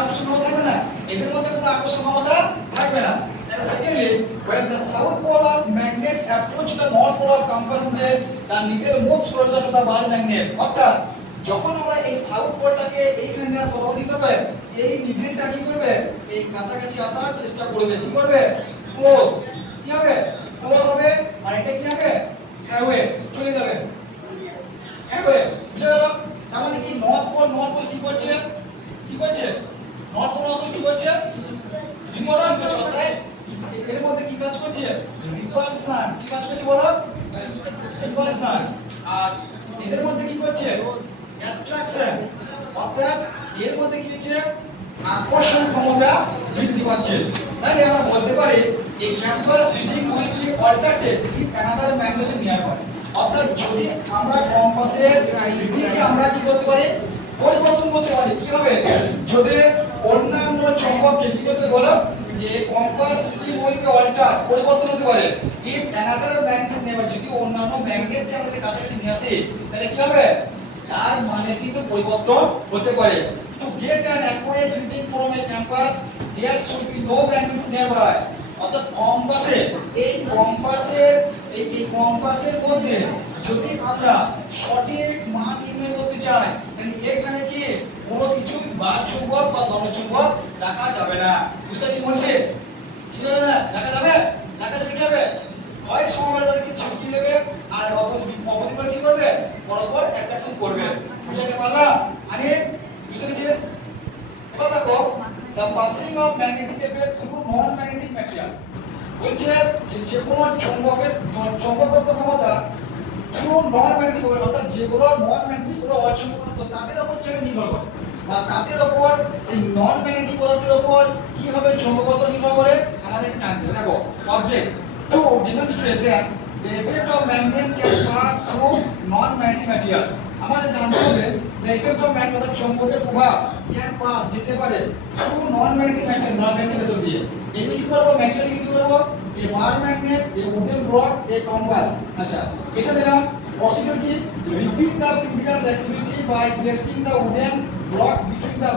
আকর্ষণ ক্ষমতা থাকবে না, এদের মধ্যে কোনো আকর্ষণ ক্ষমতা থাকবে না। And secondly, when the south pole of magnet approach the north pole of compass, the needle moves closer to the bar magnet. অর্থাৎ যখন আমরা এই সাউথ পোলটাকে এইখানে নিয়ে আসবো তখন কি করবে, এই নিডলটা কি করবে, এই কাছাকাছি আসার চেষ্টা করবে, কি করবে, ক্লোজ, কি হবে, ক্লোজ হবে, আর এটা কি হবে, অ্যাওয়ে চলে যাবে, অ্যাওয়ে। বুঝা গেল? তার মানে কি নর্থ পোল কি করছে, কি করছে, নর্থ পোল কি করছে, রিপলশন করছে। অর্থাৎ এর মধ্যে কি কাজ করছে, রিপালশন, কি কাজ করছে বলো, রিপালশন। আর এদের মধ্যে কি করছে, অ্যাট্রাকশন। অর্থাৎ এর মধ্যে কি হচ্ছে, আকর্ষণ ক্ষমতা বৃদ্ধি পাচ্ছে। তাহলে আমরা বলতে পারি এই compass reading will be alternate if another magnet is near by. অর্থাৎ যদি আমরা কম্পাসের রিডিংকে আমরা কি করতে পারি, পরিবর্তন করতে পারি, কি হবে, যদি অন্যান্য চৌম্বককে কি করতে বলো, যে compass reading will be alter, পরিবর্তন হতে পারে ইফ অ্যানাদার ম্যাগনেট নেভার, যদি অন্যান্য ম্যাগনেটকে আমাদের কাছাকাছি নিয়ে আসে তাহলে কি হবে, তার মানে কিন্তু পরিবর্তন হতে পারে। To get an accurate reading from a compass, there should be no magnets nearby. অর্থাৎ কম্পাসের এই কম্পাসের মধ্যে যদি আমরা সঠিক মান নির্ণয় করতে চাই তাহলে এখানে কি কোনো কিছু বার চুম্বক বা ধন চুম্বক রাখা যাবে না। বুঝতে পারছি মনসে, কি রাখা যাবে, রাখা যাবে কি হবে, হয় সমবেতটাকে ছিটকে দেবে আর অপোজিট কি করবে, পরস্পর অ্যাট্রাকশন করবে। বুঝাতে পারলাম? আরে বুঝতে পেরেছিস? এবার দেখো the passing of magnetic effect through non magnetic materials, বলছে যে কোনো চৌম্বকত্ব ক্ষমতা through non magnetic, অর্থাৎ যেগুলো নন ম্যাগনেটিক, যেগুলো অচুম্বকত্ব, তাদের উপর কিভাবে নির্ভর করে, বা তাদের উপর সেই নন ম্যাগনেটিক পদার্থের উপর কিভাবে চৌম্বকত্ব নির্ভর করে আমাদেরকে জানতে হবে। দেখো object to demonstrate that the effect of magnet can pass through non-magnetic materials, আমাদের জানতে হবে the effect of magnet, অর্থাৎ চৌম্বকের প্রভাব can pass, যেতে পারে through non-magnetic material, non-magnetic ভেতর দিয়ে। এই কি করব, ম্যাটেরিয়াল কি করব, এই বার ম্যাগনেট, এই উডেন রড, এই কম্পাস। আচ্ছা এটা দিলাম প্রসিডিউর কি, repeat the previous activity by placing the wooden block between the